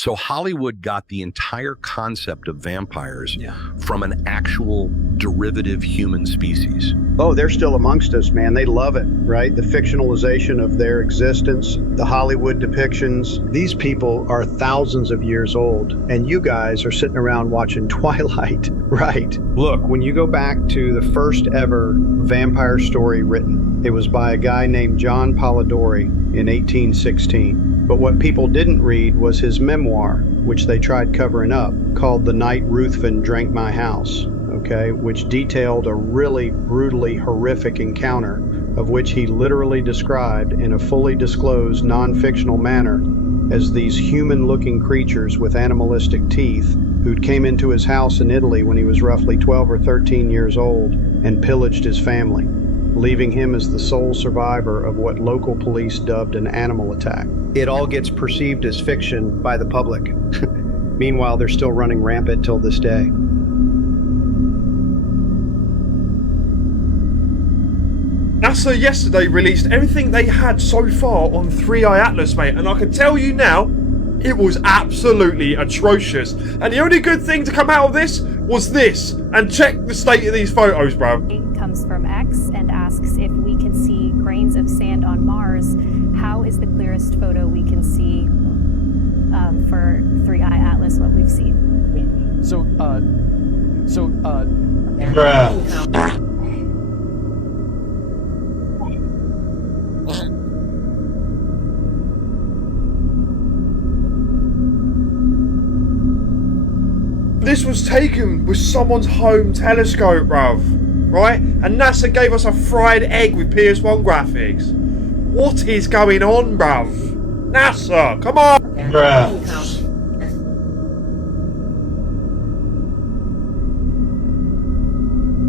So Hollywood got the entire concept of vampires from an actual derivative human species. Oh, they're still amongst us, man. They love it, right? The fictionalization of their existence, the Hollywood depictions. These people are thousands of years old, and you guys are sitting around watching Twilight, right? Look, when you go back to the first ever vampire story written, it was by a guy named John Polidori in 1816. But what people didn't read was his memoir, which they tried covering up, called The Night Ruthven Drank My House, okay, which detailed a really brutally horrific encounter of which he literally described in a fully disclosed non-fictional manner as these human-looking creatures with animalistic teeth who'd came into his house in Italy when he was roughly 12 or 13 years old and pillaged his family, leaving him as the sole survivor of what local police dubbed an animal attack. It all gets perceived as fiction by the public. Meanwhile, they're still running rampant till this day. NASA yesterday released everything they had so far on 3i Atlas, mate, and I can tell you now, it was absolutely atrocious. And the only good thing to come out of this was this. And check the state of these photos, bro. Comes from X and asks if we can see grains of sand on Mars. How is the clearest photo we can see for 3i Atlas, what we've seen? This was taken with someone's home telescope, bruv. Right? And NASA gave us a fried egg with PS1 graphics. What is going on, bruv? NASA, come on!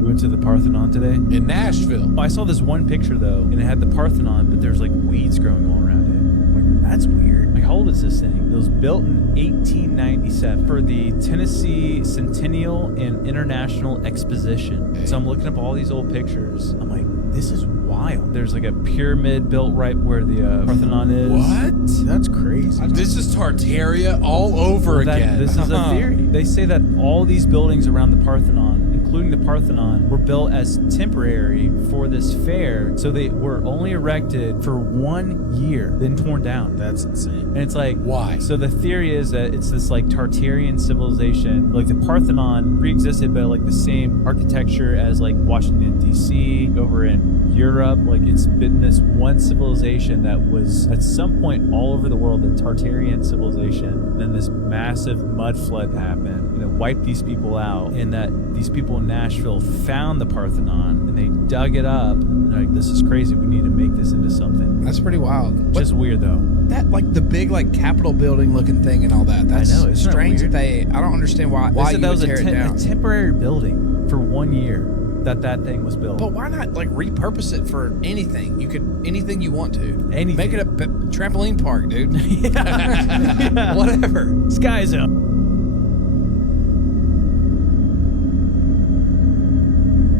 We went to the Parthenon today. In Nashville. I saw this one picture though, and it had the Parthenon, but there's like weeds growing all around it. I'm like, that's weird. Like, how old is this thing? It was built in 1897 for the Tennessee Centennial and International Exposition. So I'm looking up all these old pictures. I'm like, this is wild. There's like a pyramid built right where the Parthenon is. What? That's crazy. This is Tartaria all over again. This is a theory. They say that all these buildings around the Parthenon, including the Parthenon, were built as temporary for this fair, so they were only erected for 1 year, then torn down. That's insane. And it's like, why? So the theory is that it's this like Tartarian civilization. Like the Parthenon pre-existed, but like the same architecture as like Washington D.C. over in Europe. Like it's been this one civilization that was at some point all over the world, the Tartarian civilization. And then this massive mud flood happened and it wiped these people out. And that these people in Nashville found the Parthenon and they dug it up. And they're like, this is crazy. We need to make this into something. That's pretty wild. Just weird though. That like the big like Capitol building looking thing and all that. That's I know, isn't strange that weird? I don't understand why Said you that would was tear it down. a temporary building for 1 year that thing was built. But why not like repurpose it for anything? You could anything you want to. Anything. Make it a trampoline park, dude. Yeah. Whatever. Sky Zone.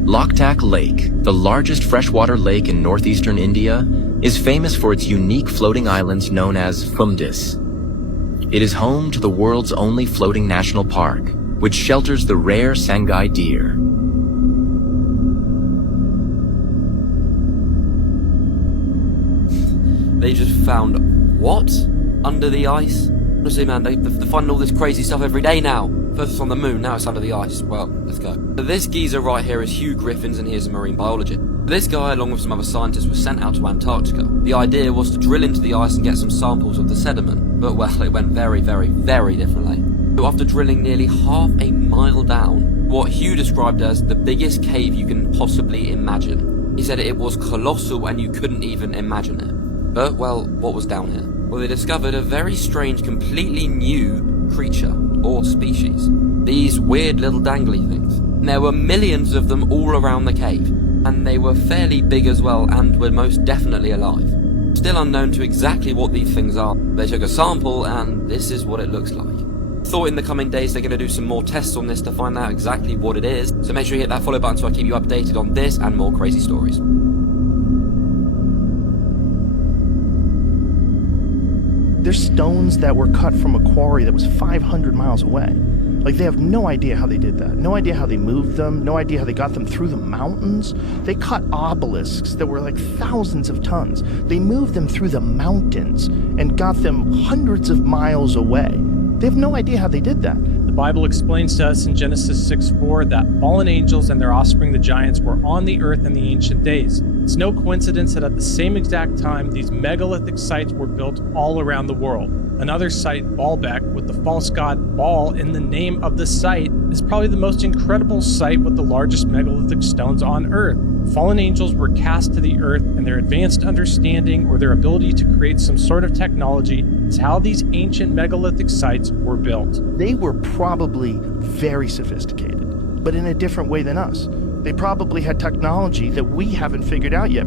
Loktak Lake, the largest freshwater lake in northeastern India, is famous for its unique floating islands known as Fumdis. It is home to the world's only floating national park, which shelters the rare Sangai deer. They just found what? Under the ice? Honestly, man, they're finding all this crazy stuff every day now. First it's on the moon, now it's under the ice. Well, let's go. This geezer right here is Hugh Griffins, and he is a marine biologist. This guy, along with some other scientists, was sent out to Antarctica. The idea was to drill into the ice and get some samples of the sediment. But, well, it went very, very, very differently. So after drilling nearly half a mile down, what Hugh described as the biggest cave you can possibly imagine. He said it was colossal and you couldn't even imagine it. But, well, what was down here? Well, they discovered a very strange, completely new creature, or species. These weird little dangly things. And there were millions of them all around the cave, and they were fairly big as well and were most definitely alive. Still unknown to exactly what these things are. They took a sample and this is what it looks like. Thought in the coming days they're going to do some more tests on this to find out exactly what it is, so make sure you hit that follow button so I keep you updated on this and more crazy stories. There's stones that were cut from a quarry that was 500 miles away. Like, they have no idea how they did that. No idea how they moved them. No idea how they got them through the mountains. They cut obelisks that were like thousands of tons. They moved them through the mountains and got them hundreds of miles away. They have no idea how they did that. The Bible explains to us in Genesis 6:4 that fallen angels and their offspring, the giants, were on the earth in the ancient days. It's no coincidence that at the same exact time, these megalithic sites were built all around the world. Another site, Baalbek, with the false god Baal in the name of the site, is probably the most incredible site with the largest megalithic stones on Earth. Fallen angels were cast to the earth, and their advanced understanding or their ability to create some sort of technology is how these ancient megalithic sites were built. They were probably very sophisticated, but in a different way than us. They probably had technology that we haven't figured out yet.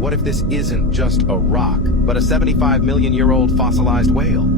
What if this isn't just a rock, but a 75-million-year-old fossilized whale?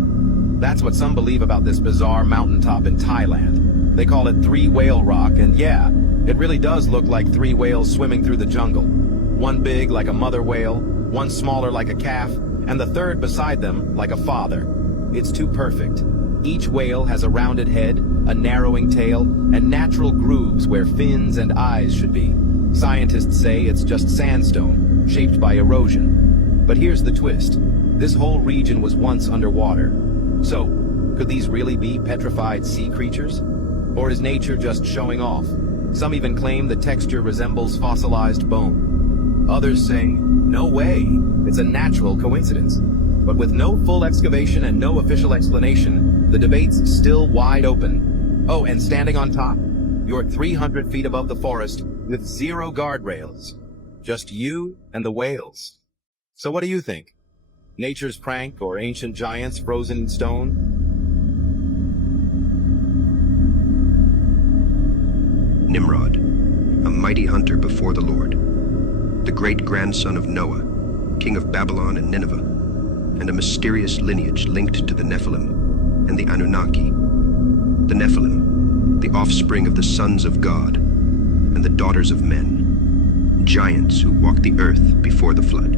That's what some believe about this bizarre mountaintop in Thailand. They call it Three Whale Rock, and yeah, it really does look like three whales swimming through the jungle. One big like a mother whale, one smaller like a calf, and the third beside them like a father. It's too perfect. Each whale has a rounded head, a narrowing tail, and natural grooves where fins and eyes should be. Scientists say it's just sandstone, shaped by erosion. But here's the twist. This whole region was once underwater. So, could these really be petrified sea creatures? Or is nature just showing off? Some even claim the texture resembles fossilized bone. Others say, no way, it's a natural coincidence. But with no full excavation and no official explanation, the debate's still wide open. Oh, and standing on top, you're 300 feet above the forest with 0 guardrails. Just you and the whales. So what do you think? Nature's prank or ancient giants frozen in stone? Nimrod, a mighty hunter before the Lord, the great-grandson of Noah, king of Babylon and Nineveh, and a mysterious lineage linked to the Nephilim and the Anunnaki. The Nephilim, the offspring of the sons of God and the daughters of men, giants who walked the earth before the flood.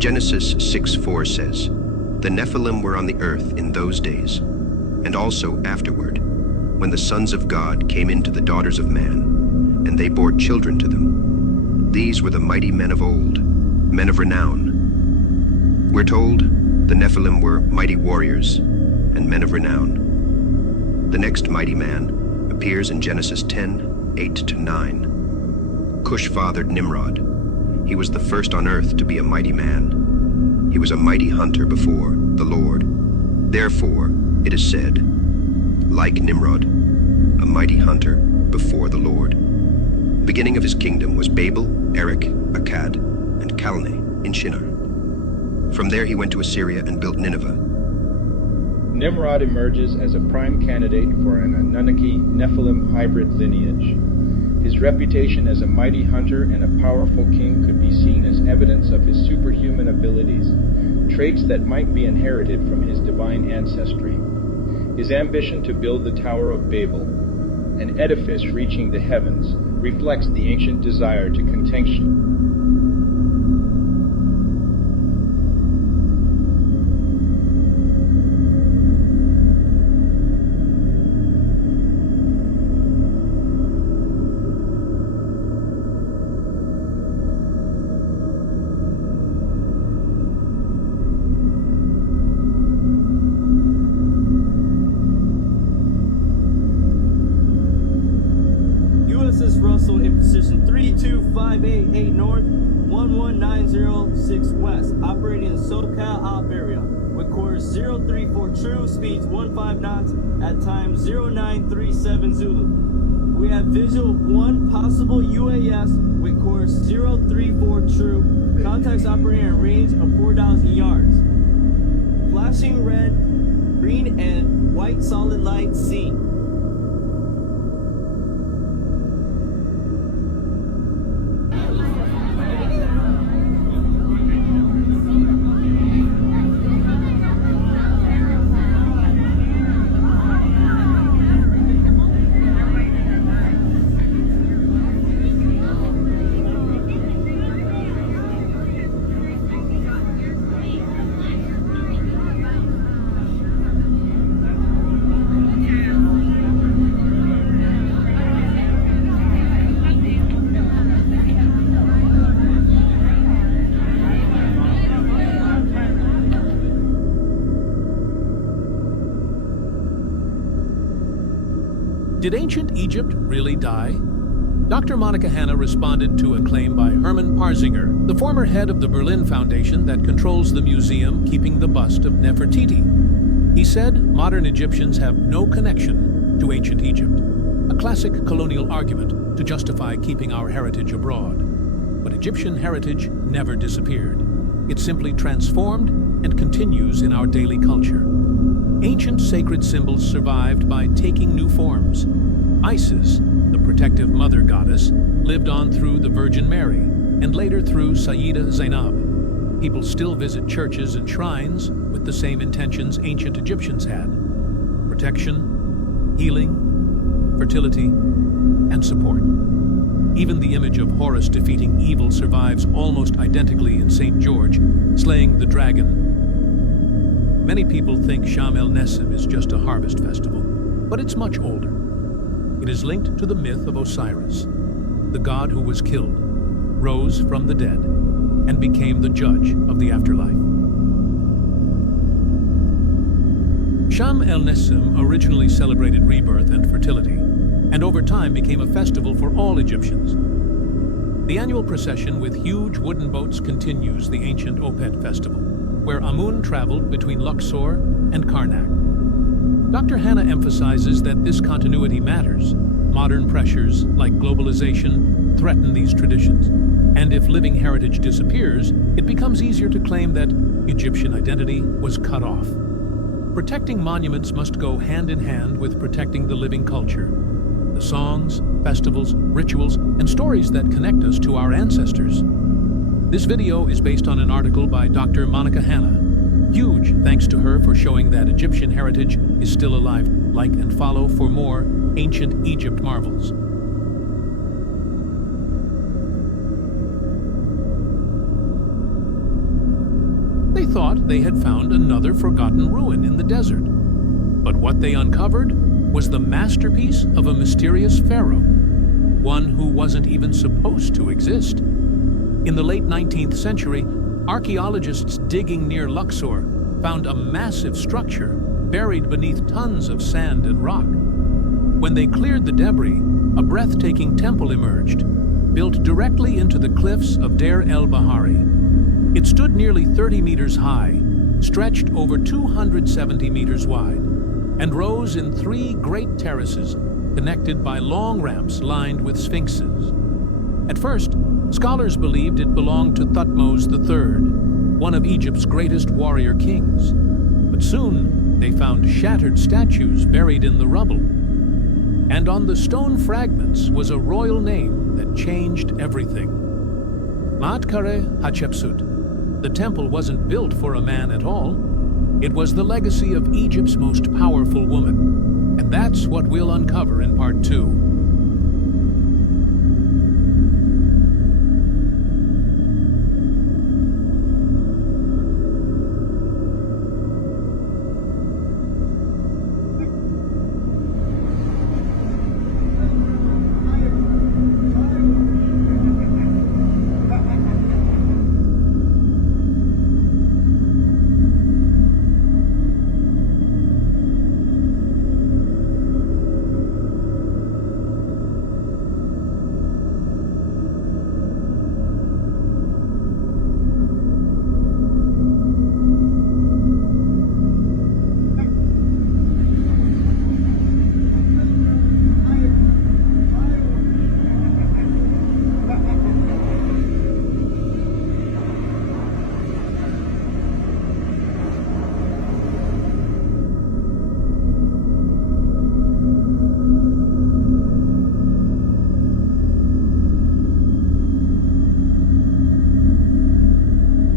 Genesis 6:4 says, "The Nephilim were on the earth in those days, and also afterward, when the sons of God came into the daughters of man, and they bore children to them. These were the mighty men of old, men of renown." We're told the Nephilim were mighty warriors and men of renown. The next mighty man appears in Genesis 10:8-9. Cush fathered Nimrod. He was the first on earth to be a mighty man. He was a mighty hunter before the Lord. Therefore, it is said, like Nimrod, a mighty hunter before the Lord. The beginning of his kingdom was Babel, Erech, Akkad, and Calneh in Shinar. From there he went to Assyria and built Nineveh. Nimrod emerges as a prime candidate for an Anunnaki Nephilim hybrid lineage. His reputation as a mighty hunter and a powerful king could be seen as evidence of his superhuman abilities, traits that might be inherited from his divine ancestry. His ambition to build the Tower of Babel, an edifice reaching the heavens, reflects the ancient desire to contention. Russell in position 32588 north, 11906 west, operating in SoCal, Iberia, with course 034 true, speeds 15 knots, at time 0937 Zulu. We have visual of one possible UAS with course 034 true, contacts operating at a range of 4,000 yards. Flashing red, green, and white solid light seen. Did ancient Egypt really die? Dr. Monica Hanna responded to a claim by Hermann Parzinger, the former head of the Berlin Foundation that controls the museum keeping the bust of Nefertiti. He said modern Egyptians have no connection to ancient Egypt, a classic colonial argument to justify keeping our heritage abroad. But Egyptian heritage never disappeared. It simply transformed and continues in our daily culture. Ancient sacred symbols survived by taking new forms. Isis, the protective mother goddess, lived on through the Virgin Mary, and later through Sayyida Zainab. People still visit churches and shrines with the same intentions ancient Egyptians had: protection, healing, fertility, and support. Even the image of Horus defeating evil survives almost identically in St. George, slaying the dragon. Many people think Sham el-Nessim is just a harvest festival, but it's much older. It is linked to the myth of Osiris, the god who was killed, rose from the dead, and became the judge of the afterlife. Sham el-Nessim originally celebrated rebirth and fertility, and over time became a festival for all Egyptians. The annual procession with huge wooden boats continues the ancient Opet festival, where Amun traveled between Luxor and Karnak. Dr. Hanna emphasizes that this continuity matters. modern pressures like globalization threaten these traditions. And if living heritage disappears, it becomes easier to claim that Egyptian identity was cut off. Protecting monuments must go hand in hand with protecting the living culture. The songs, festivals, rituals, and stories that connect us to our ancestors. This video is based on an article by Dr. Monica Hanna. Huge thanks to her for showing that Egyptian heritage is still alive. Like and follow for more ancient Egypt marvels. They thought they had found another forgotten ruin in the desert. But what they uncovered was the masterpiece of a mysterious pharaoh, one who wasn't even supposed to exist. In the late 19th century, archaeologists digging near Luxor found a massive structure buried beneath tons of sand and rock. When they cleared the debris, a breathtaking temple emerged, built directly into the cliffs of Deir el-Bahari. It stood nearly 30 meters high, stretched over 270 meters wide, and rose in 3 great terraces connected by long ramps lined with sphinxes. At first, scholars believed it belonged to Thutmose III, one of Egypt's greatest warrior kings. But soon, they found shattered statues buried in the rubble. And on the stone fragments was a royal name that changed everything. Ma'at-Kare Hatshepsut. The temple wasn't built for a man at all. It was the legacy of Egypt's most powerful woman. And that's what we'll uncover in part 2.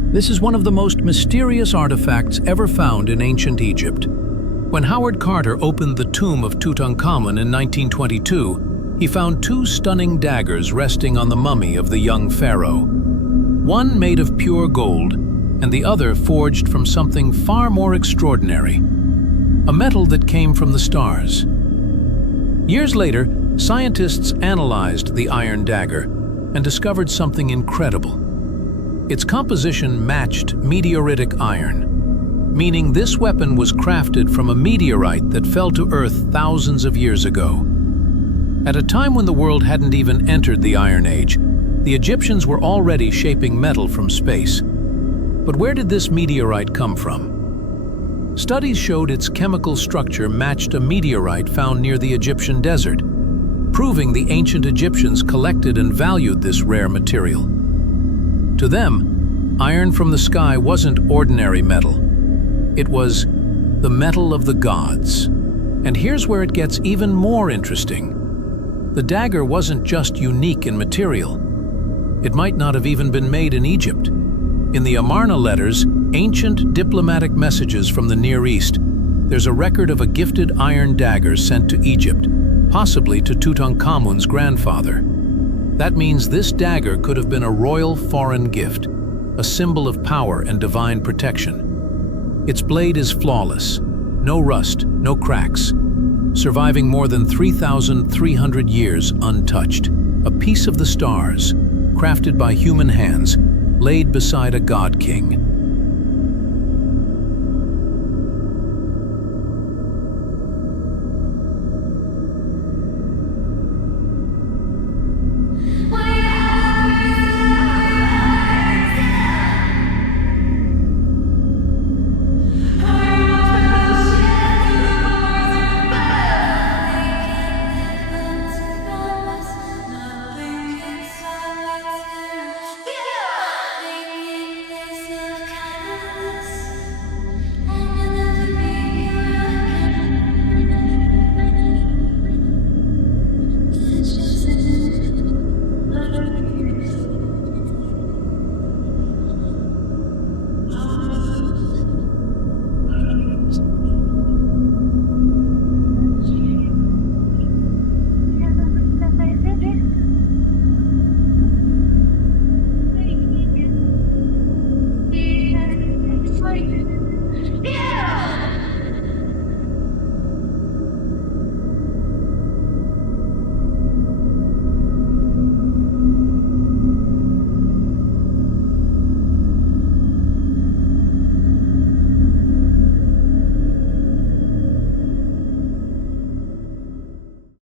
This is one of the most mysterious artifacts ever found in ancient Egypt. When Howard Carter opened the tomb of Tutankhamun in 1922, he found 2 stunning daggers resting on the mummy of the young pharaoh. One made of pure gold, and the other forged from something far more extraordinary, a metal that came from the stars. Years later, scientists analyzed the iron dagger and discovered something incredible. Its composition matched meteoritic iron, meaning this weapon was crafted from a meteorite that fell to Earth thousands of years ago. At a time when the world hadn't even entered the Iron Age, the Egyptians were already shaping metal from space. But where did this meteorite come from? Studies showed its chemical structure matched a meteorite found near the Egyptian desert, proving the ancient Egyptians collected and valued this rare material. To them, iron from the sky wasn't ordinary metal. It was the metal of the gods. And here's where it gets even more interesting. The dagger wasn't just unique in material. It might not have even been made in Egypt. In the Amarna letters, ancient diplomatic messages from the Near East, there's a record of a gifted iron dagger sent to Egypt, possibly to Tutankhamun's grandfather. That means this dagger could have been a royal foreign gift, a symbol of power and divine protection. Its blade is flawless, no rust, no cracks, surviving more than 3,300 years untouched. A piece of the stars, crafted by human hands, laid beside a god king.